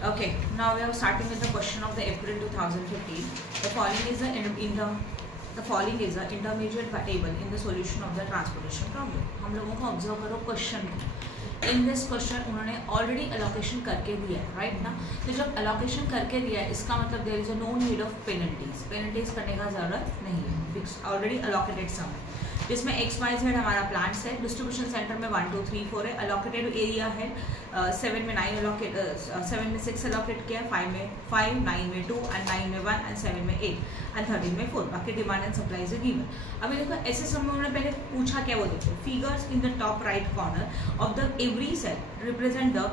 Okay, now we are starting with the question of the April 2015. The following is the intermediate table in the solution of the transportation problem. हम लोगों को observe करो question को. इन this question उन्होंने already allocation करके दिया है, right ना. तो जब एलोकेशन करके दिया है इसका मतलब there is no need of penalties करने का जरूरत नहीं है, फिक्स ऑलरेडी एलोकेटेड सम है जिसमें XYZ हमारा प्लांट्स है. डिस्ट्रीब्यूशन सेंटर में 1 2 3 4 है. एलोकेटेड एरिया है 7 में 9 एलोकेट 7 में 6 एलोकेट किया, 5 में 5, 9 में 2 एंड 9 में 1 एंड 7 में 8 एंड 13 में 4. बाकी demand and supply is given. अभी देखो ऐसे समय उन्होंने पहले पूछा क्या, वो देखो figures in the top right corner of the every cell represent the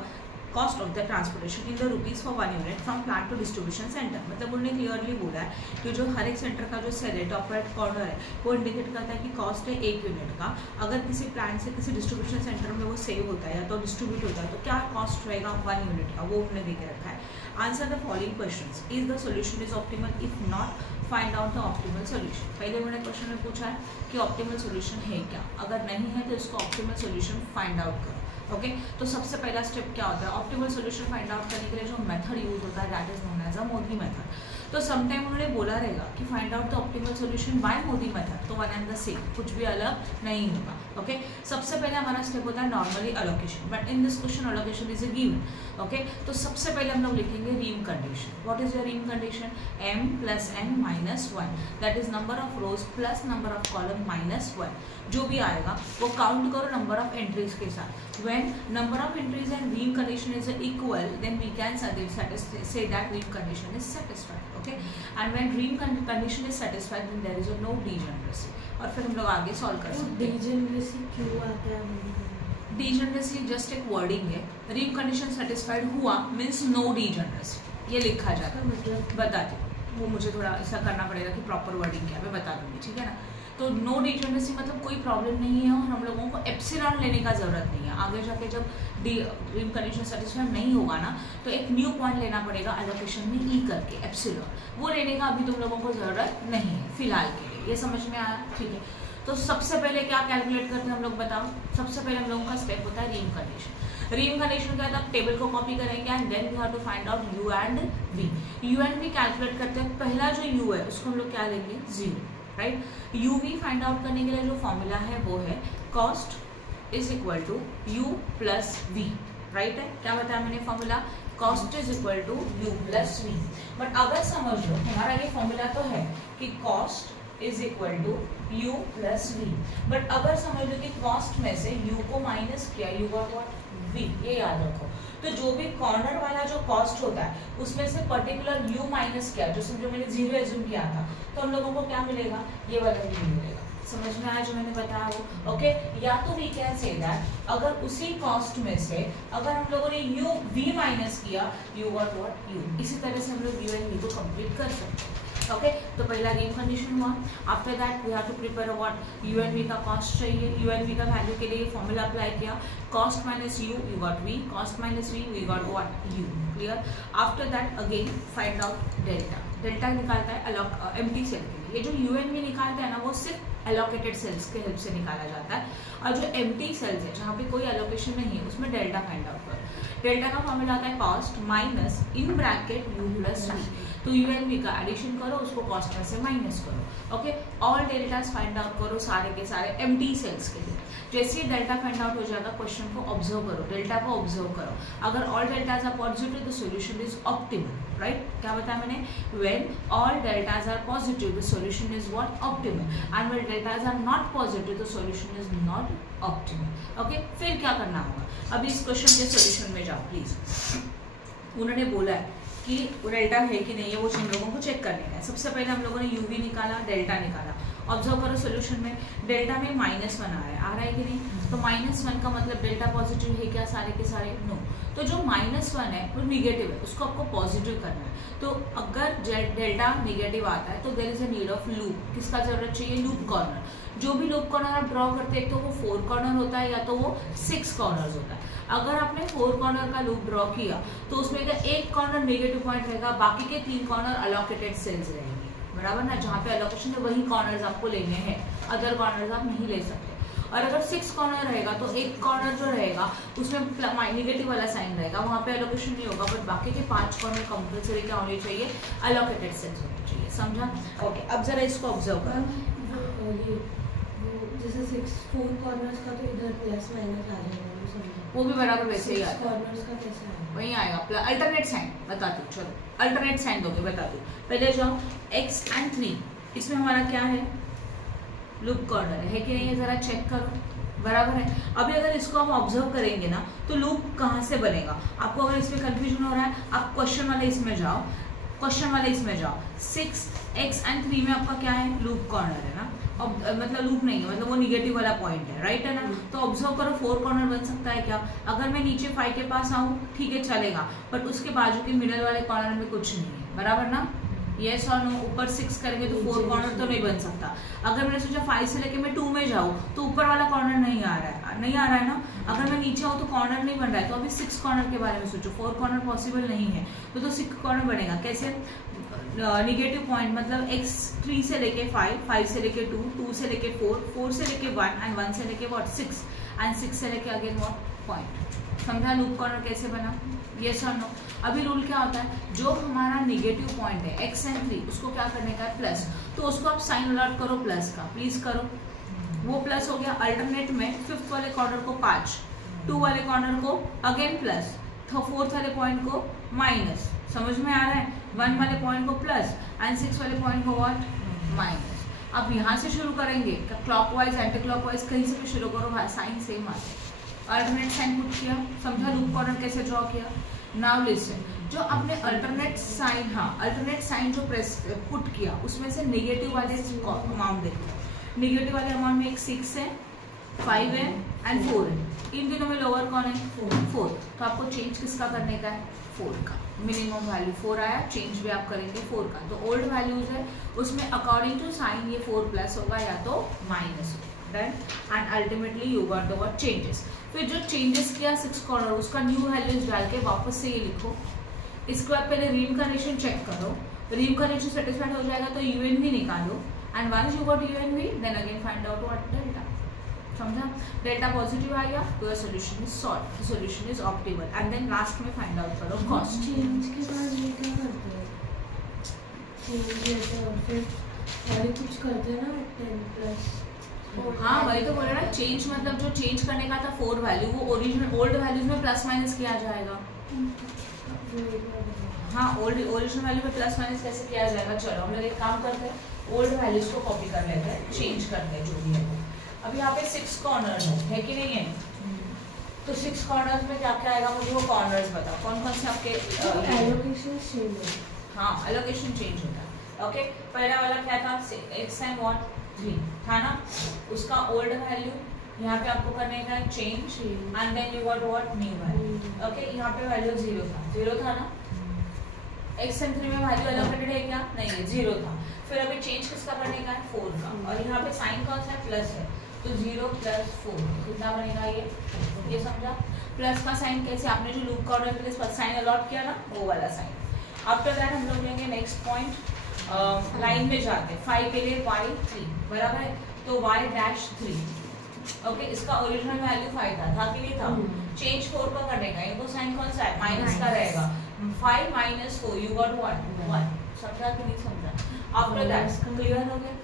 cost of the transportation in the rupees for 1 unit from plant to distribution centre. मतलब उन्होंने क्लियरली बोला है कि जो हर एक सेंटर का जो सेल है टॉप राइट कॉर्नर है वो इंडिकेट करता है कि कॉस्ट है 1 यूनिट का. अगर किसी प्लांट से किसी डिस्ट्रीब्यूशन सेंटर में वो सेव होता है या तो डिस्ट्रीब्यूट होता है तो क्या कॉस्ट रहेगा 1 यूनिट का, वो उन्होंने दे के रखा है. Answer the following questions. Is the solution is optimal, if not find out the optimal solution. पहले उन्होंने क्वेश्चन में पूछा है कि ऑप्टिमल सॉल्यूशन है क्या, अगर नहीं है तो इसको ऑप्टिमल सॉल्यूशन फाइंड आउट करो. ओके तो सबसे पहला स्टेप क्या होता है, ऑप्टिमल सॉल्यूशन फाइंड आउट करने के लिए जो मेथड यूज होता है that is known as a MODI method. तो समटाइम उन्होंने बोला रहेगा कि find out the optimal solution by MODI method, तो वन एंड द सेम, कुछ भी अलग नहीं होगा. ओके सबसे पहले हमारा स्टेप होता है normally allocation, but in this question allocation is a given. Okay तो सबसे पहले हम लोग लिखेंगे rim condition. What is your rim condition? m + n - 1 that is number of rows plus number of column -1. जो भी आएगा वो काउंट करो नंबर ऑफ एंट्रीज के साथ. When number of entries and ream condition is equal, then we can say that ream condition is satisfied. Okay, and when ream condition is satisfied, then there is no degeneracy. और फिर हम लोग आगे solve कर सकते हैं. degeneracy क्यों आता है? degeneracy जस्ट एक वर्डिंग है. ream condition satisfied हुआ means no degeneracy, ये लिखा जाता है. मतलब बताती हूँ, वो मुझे थोड़ा ऐसा करना पड़ेगा कि प्रॉपर वर्डिंग क्या है, मैं बता दूंगी, ठीक है ना. तो नो डिजेनरेसी मतलब कोई प्रॉब्लम नहीं है और हम लोगों को एप्सिलॉन लेने का ज़रूरत नहीं है. आगे जाके जब रीम कंडीशन सेटिस्फाइड नहीं होगा ना तो एक न्यू पॉइंट लेना पड़ेगा एलोकेशन में ई करके एप्सिलॉन. वो लेने का अभी तुम लोगों को ज़रूरत नहीं है फिलहाल के लिए. ये समझ में आया? ठीक है. तो सबसे पहले क्या कैलकुलेट करते हैं हम लोग, बताओ. सबसे पहले हम लोगों का स्टेप होता है रीम कंडीशन. रीम कंडीशन क्या था, टेबल को कॉपी करेंगे and then we have to find out U and V. U and V calculate करते हैं. पहला जो यू है उसको हम लोग क्या लेंगे, 0, right. U V find out करने के लिए जो फॉर्मूला है वो है cost is equal to U plus V, right है. क्या बताया मैंने formula, cost is equal to U plus V. But अगर समझ लो हमारा ये फॉर्मूला तो है कि cost is equal to U plus V, but अगर समझ लो कि कॉस्ट में से यू को माइनस किया, यू गॉट व्हाट, वी. ये याद रखो. तो जो भी कॉर्नर वाला जो कॉस्ट होता है उसमें से पर्टिकुलर यू माइनस किया, जो समझो मैंने 0 एज्यूम किया था, तो हम लोगों को क्या मिलेगा, ये वाला यू मिलेगा. समझ में आया जो मैंने बताया वो? ओके या तो वी कैन से दैट अगर उसी कॉस्ट में से अगर हम लोगों ने यू वी माइनस किया, यू गॉट व्हाट, यू. इसी तरह से हम लोग यू एंड वी को कंप्लीट कर सकते हैं. ओके तो पहला रीम कंडीशन हुआ. After that we have to prepare what, U and V का कॉस्ट चाहिए. यू एंड वी का वैल्यू के लिए फॉर्मूला अप्लाई किया, cost minus U, you got V, cost minus V got what, U. Clear. After that again find out delta. Delta निकालता है empty cell के लिए. ये जो यू एंड वी निकालता है ना वो सिर्फ एलोकेटेड सेल्स के हेल्प से निकाला जाता है, और जो एम्प्टी सेल्स है जहाँ पे कोई एलोकेशन नहीं है उसमें डेल्टा फाइंड आउट करो. डेल्टा का फॉर्मूला आता है cost minus in bracket U plus V. तो यू एंड वी का एडिशन करो, उसको कॉस्ट में से माइनस करो. Okay all deltas find out करो सारे के सारे एम्प्टी सेल्स के लिए. जैसे ही डेल्टा फाइंड आउट हो जाएगा क्वेश्चन को ऑब्जर्व करो, डेल्टा को ऑब्जर्व करो. अगर all deltas are positive the solution is optimal, right. क्या बताया मैंने, when all deltas are positive the solution is what, optimal. And when deltas are not positive the solution is not optimal. Okay फिर क्या करना होगा, अभी इस question के सॉल्यूशन में जाओ प्लीज. उन्होंने बोला है कि डेल्टा है कि नहीं है वो हम लोगों को चेक करने का है. सबसे पहले हम लोगों ने यू वी निकाला, डेल्टा निकाला. ऑब्जर्व करो सोल्यूशन में डेल्टा में -1 आ रहा है कि नहीं. तो -1 का मतलब डेल्टा पॉजिटिव है क्या, सारे के सारे, नो. तो जो -1 है वो निगेटिव है, उसको आपको पॉजिटिव करना है. तो अगर डेल्टा निगेटिव आता है तो there is a need of loop. किसका जरूरत चाहिए, लूप कॉर्नर. जो भी लूप कॉर्नर आप ड्रॉ करते हैं तो वो 4 कॉर्नर होता है या तो वो 6 कॉर्नर्स होता है. अगर आपने 4 कॉर्नर का लूप ड्रॉ किया तो उसमें एक कॉर्नर नेगेटिव पॉइंट रहेगा, बाकी के 3 कॉर्नर अलोकेटेड सेल्स रहेंगे, बराबर ना. जहाँ पे अलोकेशन है वही कॉर्नर्स आपको लेने हैं, अदर कॉर्नर्स आप नहीं ले सकते. और अगर 6 कॉर्नर रहेगा तो एक कॉर्नर जो रहेगा उसमें निगेटिव वाला साइन रहेगा, वहाँ पे एलोकेशन नहीं होगा, बट बाकी के 5 कॉर्नर कंपल्सरी क्या होने चाहिए, एलोकेटेड सेल्स होने चाहिए। समझा? ओके, अब जरा इसको ऑब्जर्व करो। जैसे 4 कॉर्नर्स का तो इधर प्लस माइनस आ जाएगा, वो भी बराबर वैसे ही आता है। कॉर्नर्स का कैसे आएगा? वही आएगा। अल्टरनेट साइन बता दो, चलो अल्टरनेट साइन दोगे, बता दो। पहले जाओ x एंड 3, इसमें हमारा क्या है, लूप कॉर्नर है कि नहीं है, जरा चेक करो, बराबर है। अभी अगर इसको हम ऑब्जर्व करेंगे ना तो लूप कहाँ से बनेगा, आपको अगर इसमें कंफ्यूजन हो रहा है आप क्वेश्चन वाले इसमें जाओ, क्वेश्चन वाले इसमें जाओ। 6x एंड 3 में आपका क्या है, लूप कॉर्नर है ना, मतलब लूप नहीं है, मतलब वो निगेटिव वाला पॉइंट है, राइट है ना। तो ऑब्जर्व करो 4 कॉर्नर बन सकता है क्या, अगर मैं नीचे 5 के पास आऊँ ठीक है चलेगा, बट उसके बाजू के मिडल वाले कॉर्नर में कुछ नहीं है, बराबर ना, यस और नो। ऊपर 6 करेंगे तो 4 कॉर्नर तो नहीं बन सकता। अगर मैंने सोचा 5 से लेके मैं 2 में जाऊँ तो ऊपर वाला कॉर्नर नहीं आ रहा है ना। अगर मैं नीचे आऊँ तो कॉर्नर नहीं बन रहा है, तो अभी 6 कॉर्नर के बारे में सोचो, 4 कॉर्नर पॉसिबल नहीं है, तो 6 कॉर्नर बनेगा कैसे, निगेटिव पॉइंट, मतलब x 3 से लेके 5, 5 से लेके 2, 2 से लेके 4, 4 से लेके 1 एंड 1 से लेके व्हाट 6 एंड 6 से लेके अगेन व्हाट पॉइंट। समझा लूप कॉर्नर कैसे बना, यस और नो। अभी रूल क्या होता है, जो हमारा निगेटिव पॉइंट है x एंड 3 उसको क्या करने का है, प्लस, तो उसको आप साइन अलर्ट करो प्लस का, प्लीज करो, वो प्लस हो गया। अल्टरनेट में 5th वाले कॉर्नर को 5, 2 वाले कॉर्नर को अगेन प्लस, 4th वाले पॉइंट को माइनस, समझ में आ रहा है, 1 वाले पॉइंट को प्लस एंड 6 वाले पॉइंट को व्हाट माइनस। अब यहाँ से शुरू करेंगे, क्लॉकवाइज एंटी क्लॉकवाइज कहीं से भी शुरू करो, साइन सेम आते हैं। अल्टरनेट साइन पुट किया, समझा लूप कॉर्नर कैसे ड्रॉ किया। नाउ लिसन, जो आपने अल्टरनेट साइन, हाँ अल्टरनेट साइन जो प्रेस पुट किया उसमें से निगेटिव वाले अमाउंट देखो, निगेटिव वाले अमाउंट में एक 6 है, 5 है एंड 4 है, इन दिनों में लोअर कौन है, 4। तो आपको चेंज किसका करने का है, 4 का। मिनिमम वैल्यू 4 आया, चेंज भी आप करेंगे 4 का। तो ओल्ड वैल्यूज है उसमें अकॉर्डिंग टू साइन ये 4 प्लस होगा या तो माइनस होगा, done. And ultimately you got the what changes. फिर जो चेंजेस किया 6 कॉर्नर उसका न्यू वैल्यूज डाल के वापस से ये लिखो। इसके बाद पहले रीम कंडीशन चेक करो, रीम कंडीशन सेटिस्फाइड हो जाएगा तो यूएन भी निकालो, and once you got U and V then again find out what delta. समझा, डेल्टा पॉजिटिव आएगा तो solution is solve, solution is optimal, and then last में फाइंड आउट करो कॉस्ट। चेंज के बाद ये क्या करते हैं, चेंज लेते हैं और फिर और कुछ करते हैं ना 10 प्लस। हाँ वही तो बोल रहा है, चेंज मतलब जो चेंज करने का था 4 वैल्यू वो ओरिजिनल ओल्ड वैल्यूज में प्लस माइनस किया जाएगा। हाँ ओरिजिनल वैल्यू में प्लस माइनस कैसे किया जाएगा, चलो हम लोग एक काम करते हैं, ओल्ड वैल्यूज को कॉपी कर लेते हैं, चेंज करते हैं जो भी है। अब यहाँ पे 6 कॉर्नर है कि नहीं है, तो 6 कॉर्नर्स में क्या क्या आएगा, मुझे वो कॉर्नर्स बताओ कौन कौन से आपके एलोकेशन चेंज है। हाँ एलोकेशन चेंज होता है। ओके, पहला वाला क्या था, x एंड व्हाट 3 था ना, उसका ओल्ड वैल्यू यहाँ पे आपको करने का change and then you got what new value. Okay, यहाँ पे वैल्यू 0 था ना, x एंड 3 में वैल्यू एलोकेटेड है क्या, नहीं है 0 था। फिर अभी चेंज किसका करने का है, 4 का, और यहाँ पे साइन कौन सा है, प्लस है, तो 0 + 4 कितना बनेगा ये समझा। प्लस का साइन कैसे, आपने जो लूप कॉर्नर के लिए साइन अलॉट किया ना वो वाला साइन। आफ्टर दैट हम लोग लेंगे नेक्स्ट पॉइंट, लाइन में जाते हैं 5 के लिए y3 बराबर है, तो y'3। ओके, इसका ओरिजिनल वैल्यू 5 था कि नहीं था, चेंज 4 का करने का, इनको साइन कौन सा है, माइनस का रहेगा, 5 - 4 यू गॉट व्हाट 1। समझा कि नहीं समझा। आफ्टर दैट क्लियर हो गया।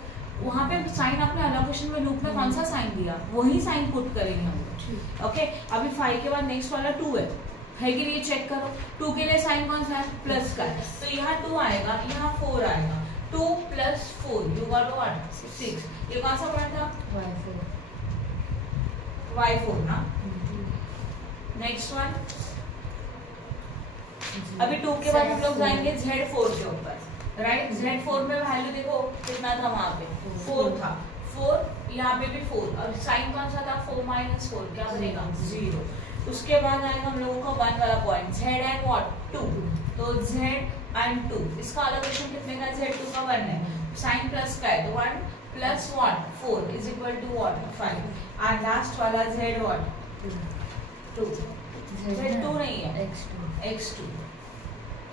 वहाँ पे साइन आपने एलोकेशन में लूप में कौन सा साइन दिया वही साइन पुट करेंगे हम लोग। ओके, अभी 5 के बाद नेक्स्ट वाला 2 है कि नहीं चेक करो, 2 के लिए साइन कौन सा है, प्लस का है, तो यहाँ 2 आएगा, यहाँ 4 आएगा, 2 + 4 यू गॉट व्हाट 6। ये कौन सा पॉइंट था, y4 ना। नेक्स्ट वन, अभी 2 के बाद हम लोग जाएंगे Z4 के ऊपर, राइट। Z4 में वैल्यू देखो कितना था, वहां पे 4 था, 4 यहाँ पे भी 4, और साइन कौन सा था, 4 - 4 क्या बनेगा 0। उसके बाद आएगा हम लोगों का 1 वाला पॉइंट, Z एंड व्हाट 2, तो Z एंड 2, इसका एलोकेशन कितने का, Z2 का 1 है, साइन प्लस का है तो 1 + 1 4 = व्हाट 5, एंड लास्ट वाला Z व्हाट 2, Z2 नहीं है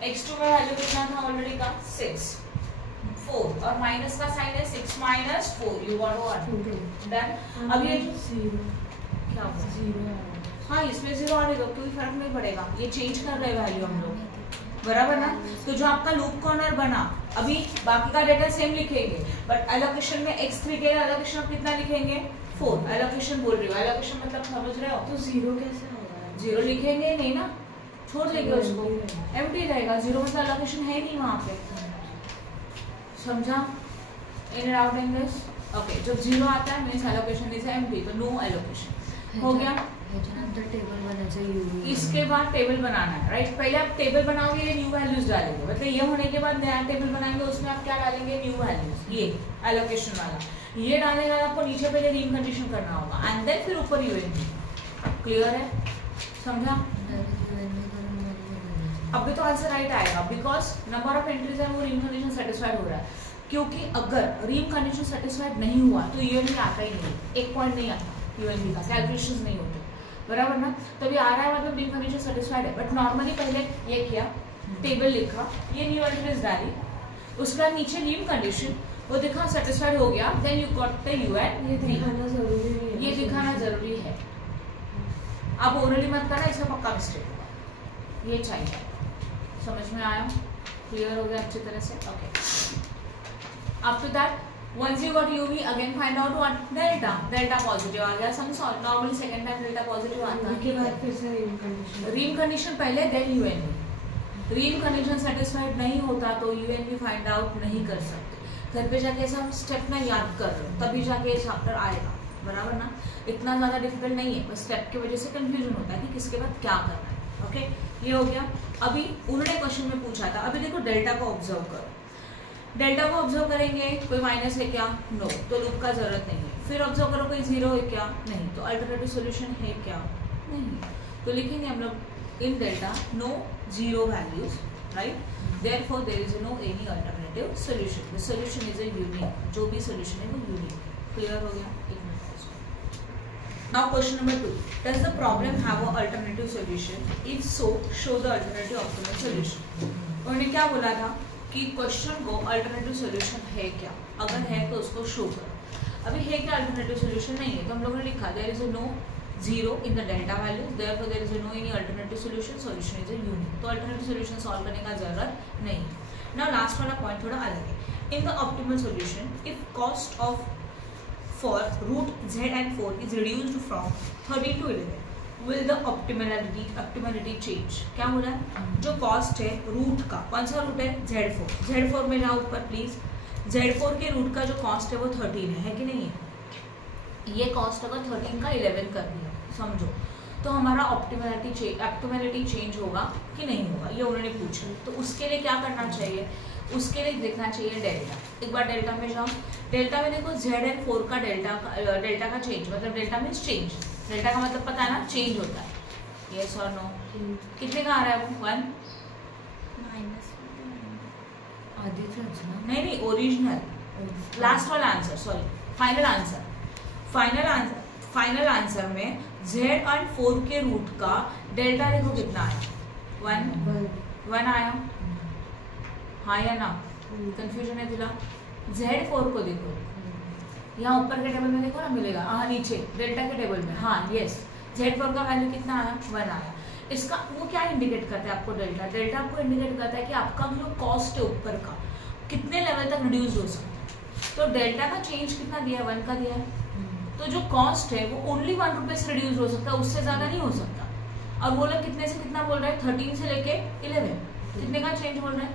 x2 में वैल्यू कितना था ऑलरेडी का 6, 4 और माइनस का साइन है 6 माइनस 4 यू गॉट 1 डन। अब ये क्या होगा 0, हाँ इसमें 0 आने दो क्योंकि फर्क नहीं पड़ेगा, ये चेंज कर रहे वैल्यू हम लोग, बराबर ना। तो जो आपका लूप कॉर्नर बना, अभी बाकी का डेटा सेम लिखेंगे बट एलोकेशन में x3 के एलोकेशन कितना लिखेंगे 4, एलोकेशन बोल रही हूँ, एलोकेशन मतलब समझ रहे हो। तो 0 कैसे होगा? 0 लिखेंगे नहीं ना, छोड़ देंगे उसको, एम्प्टी रहेगा, 0 मतलब एलोकेशन है नहीं वहाँ पे, समझा? In and out in this okay. जब 0 आता है मींस एलोकेशन इज एम्प्टी, तो नो एलोकेशन हो गया। टेबल बना चाहिए, इसके बाद टेबल बनाना है, राइट। पहले आप टेबल बनाओगे, ये न्यू वैल्यूज डालेंगे, मतलब ये होने के बाद नया टेबल बनाएंगे, उसमें आप क्या डालेंगे न्यू वैल्यूज, ये एलोकेशन वाला, ये डालने के बाद आपको नीचे पहले रीम कंडीशन करना होगा एंड देन फिर ऊपर यूएनवी। क्लियर है, समझा? अभी तो आंसर राइट आएगा बिकॉज नंबर ऑफ एंट्रीज है वो रीम कंडीशन सेटिस्फाइड हो रहा है, क्योंकि अगर रीम कंडीशन सेटिस्फाइड नहीं हुआ तो यूएनवी आता ही नहीं, एक पॉइंट नहीं आता यूएनवी का, कैलकुलेशंस नहीं होते, बराबर ना। तभी आ रहा है मतलब रीम कंडीशन सेटिस्फाइड है, बट नॉर्मली पहले ये किया, टेबल लिखा, ये न्यू एंट्रीज डाली, उसके बाद नीचे रीम कंडीशन वो दिखा सेटिस्फाइड हो गया, then you got the UN. ये दिखाना जरूरी है, ये दिखाना जरूरी है, आप ओरली मत करना, इसमें पक्का मिस्टेक होगा, ये चाहिए। समझ में आया? क्लियर हो गया अच्छी तरह से? Okay. After that once you got UV again find out what delta positive आ गया, some solve, normally second time delta positive आता है, उसके बाद फिर से रीम कंडीशन पहले then U and V. Rim condition satisfied नहीं होता तो यूएनवी फाइंड आउट नहीं कर सकते, घर पे जाके ऐसा हम स्टेप ना याद कर रहे हो तभी जाके ये चैप्टर आएगा, बराबर ना। इतना ज़्यादा डिफिकल्ट नहीं है, बस स्टेप की वजह से कंफ्यूजन होता है कि किसके बाद क्या करना है। ओके, ये हो गया। अभी उन्होंने क्वेश्चन में पूछा था, अभी देखो डेल्टा को ऑब्जर्व करो, डेल्टा को ऑब्जर्व करेंगे, कोई माइनस है क्या? नो, तो लूप का जरूरत नहीं है। फिर ऑब्जर्व करो कोई 0 है क्या? नहीं, तो अल्टरनेटिव सॉल्यूशन है क्या? नहीं, तो लिखेंगे हम लोग in delta no 0 values, right, therefore there is no any alternative solution, the solution is a unique, जो भी सॉल्यूशन है वो यूनिक है। क्लियर हो गया? एक minute. Now question number 2, does the problem have a alternative solution? If so show the alternative optimal solution. उन्होंने क्या बोला था कि क्वेश्चन को अल्टरनेटिव सॉल्यूशन है क्या, अगर है तो उसको शो करो। अभी है क्या अल्टरनेटिव सॉल्यूशन? नहीं है, तो हम लोगों ने लिखा there is no 0 in the delta value, therefore there is no any alternative solution, solution is a unique, तो अल्टरनेटिव सॉल्यूशन सॉल्व करने का जरूरत नहीं है। नाउ लास्ट वाला पॉइंट थोड़ा अलग है। In the optimal solution if cost of for route z and 4 is reduced from 13 to 11 will the optimality change? क्या हो रहा है? जो कॉस्ट है रूट का, कौन सा रूट है? z4 में जाओ ऊपर प्लीज, z4 के रूट का जो कॉस्ट है वो 13 है कि नहीं है? ये कॉस्ट अगर 13 का 11 कर दिया समझो, तो हमारा ऑप्टिमैलिटी चेंज होगा कि नहीं होगा, ये उन्होंने पूछा। तो उसके लिए क्या करना चाहिए? उसके लिए देखना चाहिए डेल्टा। एक बार डेल्टा में जाओ, डेल्टा में देखो z and 4 का डेल्टा का चेंज, मतलब डेल्टा मीन्स चेंज, डेल्टा का मतलब पता है ना, चेंज होता है, यस और नो। कितने का आ रहा है वो? 1 आधी नहीं, ओरिजिनल लास्ट वाला आंसर, सॉरी फाइनल आंसर में z और 4 के रूट का डेल्टा देखो कितना आया? 1 आया, हाँ या ना? कंफ्यूजन है तुला? z4 को देखो, यहाँ ऊपर के टेबल में देखो ना मिलेगा, हाँ नीचे डेल्टा के टेबल में, हाँ यस, z4 का वैल्यू कितना आया? 1 आया। इसका वो क्या इंडिकेट करता है आपको? डेल्टा आपको इंडिकेट करता है कि आपका जो कॉस्ट है ऊपर का कितने लेवल तक रिड्यूस हो सकता है। तो डेल्टा का चेंज कितना दिया है? 1 का दिया है, तो जो कॉस्ट है वो ओनली 1 रुपये से रिड्यूस हो सकता है, उससे ज़्यादा नहीं हो सकता। और वो लोग कितने से कितना बोल रहे हैं? 13 से लेके 11, कितने का चेंज बोल रहे हैं?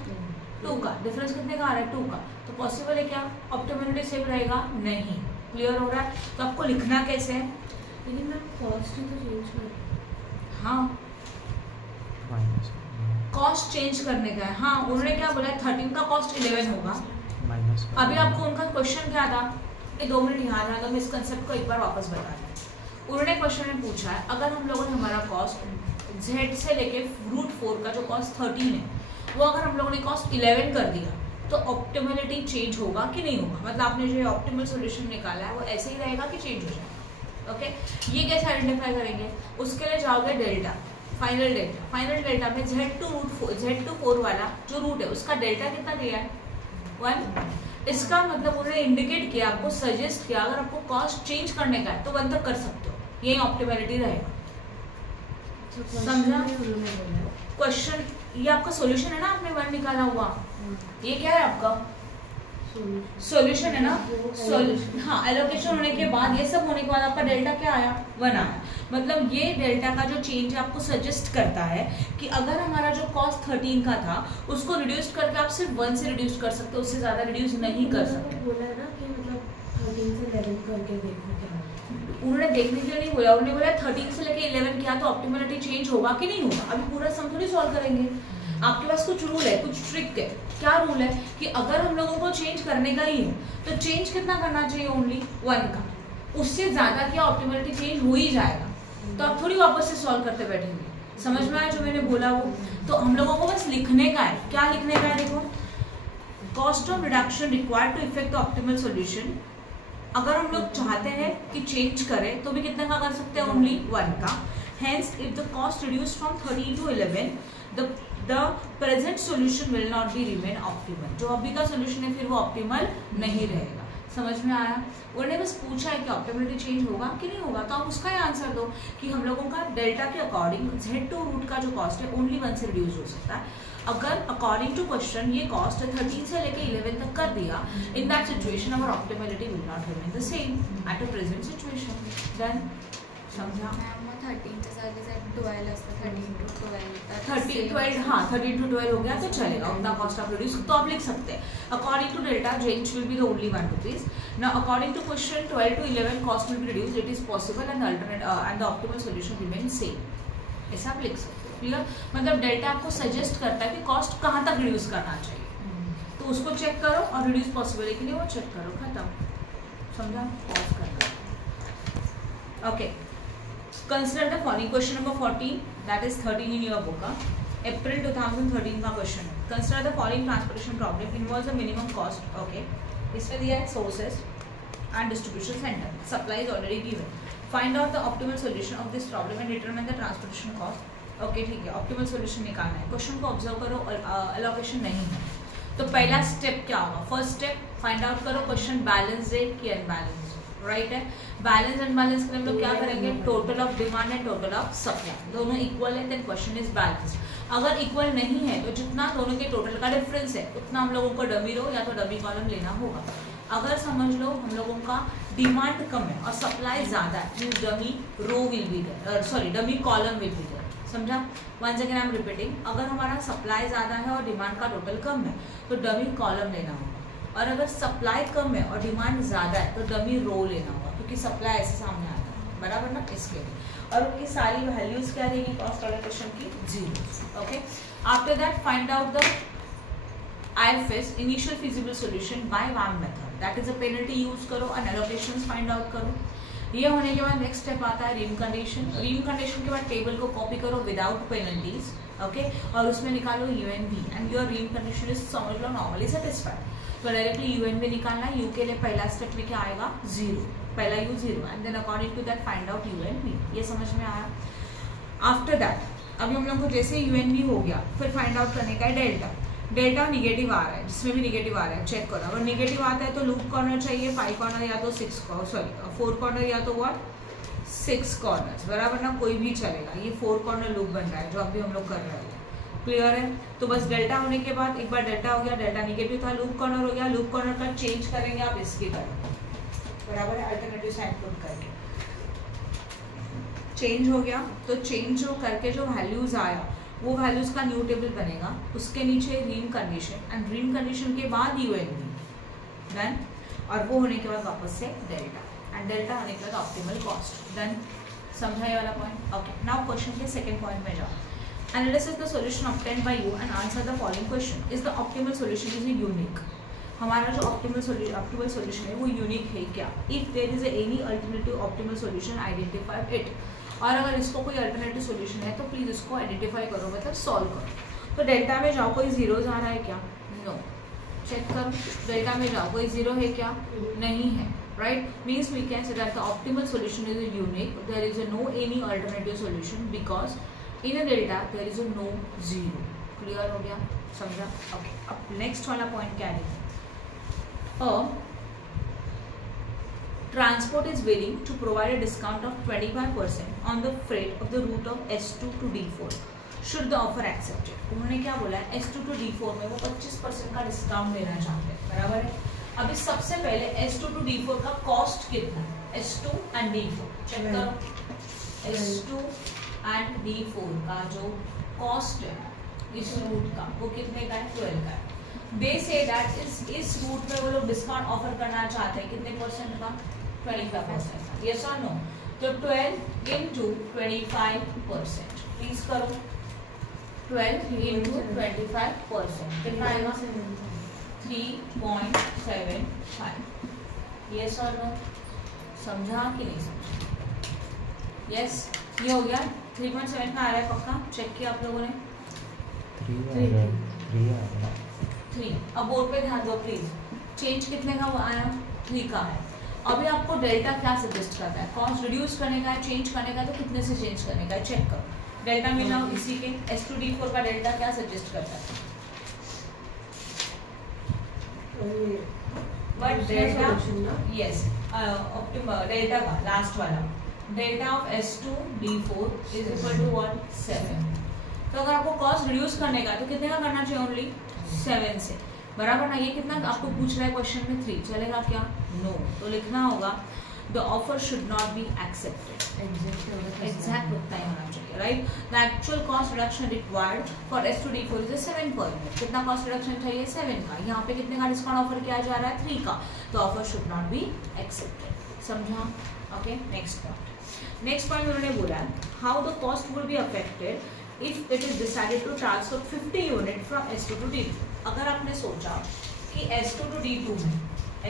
2 का। डिफरेंस कितने का आ रहा है? 2 का। तो पॉसिबल है क्या ऑप्टिमैलिटी सेम रहेगा? नहीं। क्लियर हो रहा है? तो आपको लिखना कैसे है? लेकिन मैं कॉस्ट ही तो चेंज कर, हाँ कॉस्ट चेंज करने का है। हाँ उन्होंने क्या बोला है? 13 का कॉस्ट 11 होगा। अभी आपको उनका क्वेश्चन क्या था? ये 2 मिनट यहाँ था, तो मैं इस कंसेप्ट को एक बार वापस बता दें। उन्होंने क्वेश्चन में पूछा है अगर हम लोगों ने हमारा कॉस्ट z से लेके रूट 4 का जो कॉस्ट 13 है वो अगर हम लोगों ने कॉस्ट 11 कर दिया तो ऑप्टिमैलिटी चेंज होगा कि नहीं होगा? मतलब आपने जो ऑप्टिमल सॉल्यूशन निकाला है वो ऐसे ही रहेगा कि चेंज हो जाएगा? ओके, ये कैसे आइडेंटिफाई करेंगे? उसके लिए जाओगे डेल्टा, फाइनल डेल्टा में z टू 4 वाला जो रूट है उसका डेल्टा कितना दिया है? 1। इसका मतलब उन्होंने इंडिकेट किया, आपको सजेस्ट किया, अगर आपको कॉस्ट चेंज करने का है तो 1 तक कर सकते हो, यही ऑप्टिमलिटी रहेगा। समझा? क्वेश्चन ये आपका सॉल्यूशन है ना, आपने 1 निकाला हुआ, ये क्या है आपका सॉल्यूशन है ना। हाँ, एलोकेशन होने के बाद, ये सब होने के बाद आपका डेल्टा क्या आया 1 आया। मतलब ये डेल्टा का जो चेंज है आपको सजेस्ट करता है कि अगर हमारा जो कॉस्ट 13 का था उसको रिड्यूस करके आप सिर्फ 1 से रिड्यूस कर सकते हो, उससे ज्यादा रिड्यूस नहीं कर सकते। बोला है ना कि मतलब 13 से 11 करके देखो क्या है। उन्होंने देखने के लिए नहीं बोला, उन्होंने बोला 13 से लेके 11 किया तो ऑप्टिमलिटी चेंज होगा कि नहीं होगा। अभी पूरा सम थोड़ी सॉल्व करेंगे, आपके पास कुछ रूल है, कुछ ट्रिक है। क्या रूल है कि अगर हम लोगों को चेंज करने का ही है तो चेंज कितना करना चाहिए, ओनली 1 का। उससे ज्यादा क्या ऑप्टिमलिटी चेंज हो ही जाएगा, तो आप थोड़ी वापस से सॉल्व करते बैठेंगे। समझ में आया जो मैंने बोला वो? तो हम लोगों को बस लिखने का है। क्या लिखने का है? देखो, cost of reduction required to effect the optimal solution. अगर हम लोग चाहते हैं कि चेंज करें तो भी कितने का कर सकते हैं, ओनली 1 का। Hence if the cost reduce from 13 to 11 the present solution will not be remain optimal। जो अभी का सोल्यूशन है फिर वो ऑप्टिमल नहीं रहेगा। समझ में आया? उन्होंने बस पूछा है कि ऑप्टिमलिटी चेंज होगा कि नहीं होगा, तो आप उसका ही आंसर दो कि हम लोगों का डेल्टा के अकॉर्डिंग Z2 रूट का जो कॉस्ट है ओनली 1 से रिड्यूस हो सकता है। अगर अकॉर्डिंग टू क्वेश्चन ये कॉस्ट 13 से लेके 11 तक कर दिया, in that situation our optimality will not remain the same at a present situation. Then समझा? 13 च्या जागी जर 12 असतं 13 to 12 हाँ 13 to 12 हो गया तो चलेगा, उतना कॉस्ट आप रिड्यूस तो आप लिख सकते हैं। According to delta change will be the only 1 rupees. Now according to question 12 to 11 cost will be reduced, it is possible and alternate and the optimal solution remain same. ऐसा आप लिख सकते हो। क्लियर? मतलब डेल्टा आपको suggest करता है कि कॉस्ट कहाँ तक रिड्यूस करना चाहिए, तो उसको चेक करो और रिड्यूस पॉसिबल है कि नहीं वो चेक करो, खत्म। समझा? पॉज करना। Okay, consider the following question number 14, that is 13 in your book. April 2013 का क्वेश्चन है। Consider the following transportation problem involves a minimum cost. Okay, इसमें दिया है sources and distribution center. Supply is already given. Find out the optimal solution of this problem and determine the transportation cost. Okay, ठीक है, optimal solution निकालना है। Question को observe करो और allocation नहीं है तो पहला स्टेप क्या होगा? फर्स्ट स्टेप फाइंड आउट करो क्वेश्चन बैलेंस है कि अनबैलेंस, राइट है। बैलेंस अनबैलेंस के लिए हम लोग क्या करेंगे? Total of demand and total of supply दोनों इक्वल है, देन क्वेश्चन इज बैलेंस। अगर इक्वल नहीं है तो जितना दोनों के टोटल का डिफरेंस है उतना हम लोगों को डमी रो या तो डमी कॉलम लेना होगा। अगर समझ लो हम लोगों का डिमांड कम है और सप्लाई ज्यादा है, dummy row will be there, sorry dummy column will be there. समझा? Once again I am repeating, अगर हमारा सप्लाई ज्यादा है और डिमांड का टोटल कम है तो डमी कॉलम लेना होगा, और अगर सप्लाई कम है और डिमांड ज्यादा है तो डमी रो लेना होगा, क्योंकि सप्लाई ऐसे सामने आता है, बराबर ना, इसके लिए। और उनकी सारी वैल्यूज क्या रहेगी कॉस्ट एलोकेशन की? 0। Okay, after that find out the IFS initial feasible solution by VAM method, that is a penalty use करो और एलोकेशंस फाइंड आउट करो। ये होने के बाद नेक्स्ट स्टेप आता है रीम कंडीशन। रीम कंडीशन के बाद टेबल को कॉपी करो विदाउट पेनल्टीज, ओके, और उसमें निकालो UNV and your rim condition is समझ लो नॉर्मली सेटिस्फाइड। तो डायरेक्टली UNV निकालना है। यू के लिए पहला स्टेप में क्या आएगा? 0, पहला U 0 and then according to that find out UNV। ये समझ में आया? आफ्टर दैट अभी हम लोग को जैसे UNV हो गया फिर फाइंड आउट करने का है डेल्टा। डेल्टा निगेटिव आ रहा है, जिसमें भी निगेटिव आ रहा है चेक करो। अगर निगेटिव आता है तो लूप कॉर्नर चाहिए 5 कॉर्नर या तो 4 कॉर्नर या तो 6 कॉर्नर्स, बराबर ना, कोई भी चलेगा। ये 4 कॉर्नर लूप बन रहा है जो अभी हम लोग कर रहे हैं। क्लियर है? तो बस डेल्टा होने के बाद एक बार डेल्टा हो गया, डेल्टा निगेटिव था, लूप कॉर्नर हो गया, लूप कॉर्नर का चेंज करेंगे आप इसकी तरह, बराबर है, अल्टरनेटिव साइन पुट करके चेंज हो गया। तो चेंज हो करके जो वैल्यूज आया वो वैल्यूज का न्यू टेबल बनेगा, उसके नीचे रीम कंडीशन एंड रीम कंडीशन के बाद UNV देन, और वो होने के बाद वापस से डेल्टा एंड डेल्टा होने के बाद ऑप्टिमल कॉस्ट। देन समझा ये वाला पॉइंट? ओके, नाउ क्वेश्चन के सेकंड पॉइंट में जाओ। Analyze the solution obtained by you and answer the following question. Is the optimal solution is unique? हमारा जो optimal solution है वो unique है क्या? If there is any alternative optimal solution, identify it. और अगर इसको कोई alternative solution है तो प्लीज इसको identify करो, मतलब solve करो। तो डेल्टा में जाओ, कोई जीरोज आ रहा है क्या? No. चेक करो, डेल्टा में जाओ, कोई जीरो है क्या? नहीं है, right? Means we can say that the optimal solution is unique. There is no any alternative solution because in a delta there is a no 0। Clear हो गया? समझा? ओके, अब नेक्स्ट वाला पॉइंट क्या है? Transport is willing to provide a discount of 25% on the freight of the route of S2 to D4. Should the offer accepted? उन्होंने क्या बोला है, S2 to D4 में वो 25% का डिस्काउंट देना चाहते हैं, बराबर है। अभी सबसे पहले S2 to D4 का कॉस्ट कितना है, S2 and D4 चेक करो। S2 and D4 का जो कॉस्ट है इस रूट का वो कितने का है, 12 का है। दे से दैट इस रूट में वो लोग डिस्काउंट ऑफर करना चाहते हैं कितने परसेंट का, 25%। यस और नो? तो 12 into 25%, प्लीज करो। 12 into 25% कितना आएगा, 3.75। यस और नो? समझा कि नहीं समझा? यस, ये हो गया। 3.7 का आ रहा है पक्का, चेक किया आप लोगों ने? 3। अब बोर्ड पे ध्यान दो प्लीज। चेंज कितने का आया, 3 का है। अभी आपको डेल्टा क्या सजेस्ट करता है, कॉस्ट रिड्यूस करने का है, चेंज करने का है, तो कितने से चेंज करने का है, चेक करो। डेल्टा मिलाओ इसी के, S2 D4 का डेल्टा क्या सजेस्ट करता है, बट डेल्टा यस डेल्टा का लास्ट वाला delta of S2 D4 is equal to what, 7। तो अगर आपको कॉस्ट रिड्यूस करने का तो कितने का करना चाहिए, ओनली 7 से, बराबर ना। ये कितना आपको पूछ रहा है क्वेश्चन में, 3 चलेगा क्या, नो। तो लिखना होगा the offer should not be accepted, exact उतना ही होना चाहिए, right. The actual cost reduction required for S2 D4 is 7 per unit. कितना कॉस्ट रिडक्शन चाहिए, 7 का। यहाँ पे कितने का डिस्काउंट ऑफर किया जा रहा है, 3 का। तो offer should not be accepted, समझा? Okay, next point. Next point उन्होंने बोला how the cost will be affected if it is decided to transfer 50 unit from S2 to D2। अगर आपने सोचा कि S2 to D2 में,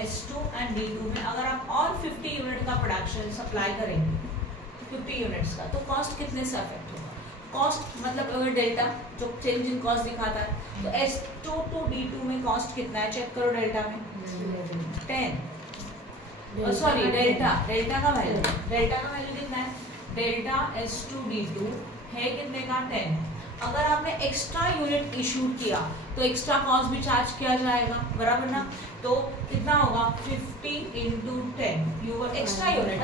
S2 and D2 में अगर आप और 50 यूनिट का प्रोडक्शन सप्लाई करेंगे, 50 यूनिट्स का, तो कॉस्ट कितने से अफेक्ट होगा? कॉस्ट मतलब अगर डेल्टा जो चेंज इन कॉस्ट दिखाता है, तो S2 to D2 में कॉस्ट कितना है, चेक करो डेल्टा में, 10। सॉरी डेल्टा का वैल्यू कितना है, डेल्टा S2 D2 है कितने का, 10। अगर आपने एक्स्ट्रा यूनिट इशू किया तो एक्स्ट्रा कॉस्ट भी चार्ज किया जाएगा, बराबर ना। तो कितना होगा, 50 into 10 यूवर एक्स्ट्रा यूनिट।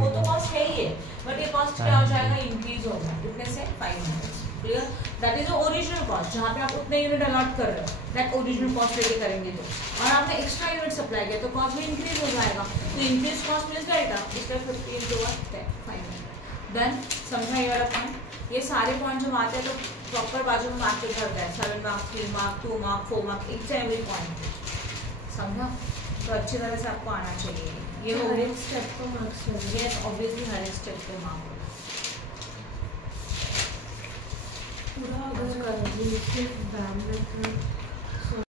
वो तो कॉस्ट है ही है, बट ये कॉस्ट क्या हो जाएगा, इंक्रीज होगा कितने से, 5 units. Clear? That is original cost, जहाँ पे आप उतने यूनिट अलॉट कर रहे हो, दैट ओरिजिनल कॉस्ट लेके करेंगे तो। और आपने एक्स्ट्रा यूनिट सप्लाई किया तो कॉस्ट भी इंक्रीज हो जाएगा। तो इंक्रीज कॉस्ट मींस डेल्टा, इसका 50 into 10 5 यूनिट। देन समझा ये वाला पॉइंट? ये सारे पॉइंट जो आते हैं तो प्रॉपर बाजू में मार्क करता है, 7 marks, 3 mark, 2 mark, 4 mark, each and every point, समझा? तो अच्छी तरह से आपको आना चाहिए। ये हो गया स्टेप को मार्क्स करना, यस ऑब्वियसली हर एक स्टेप पे मार्क होगा। पूरा अगर सिर्फ ग्राम में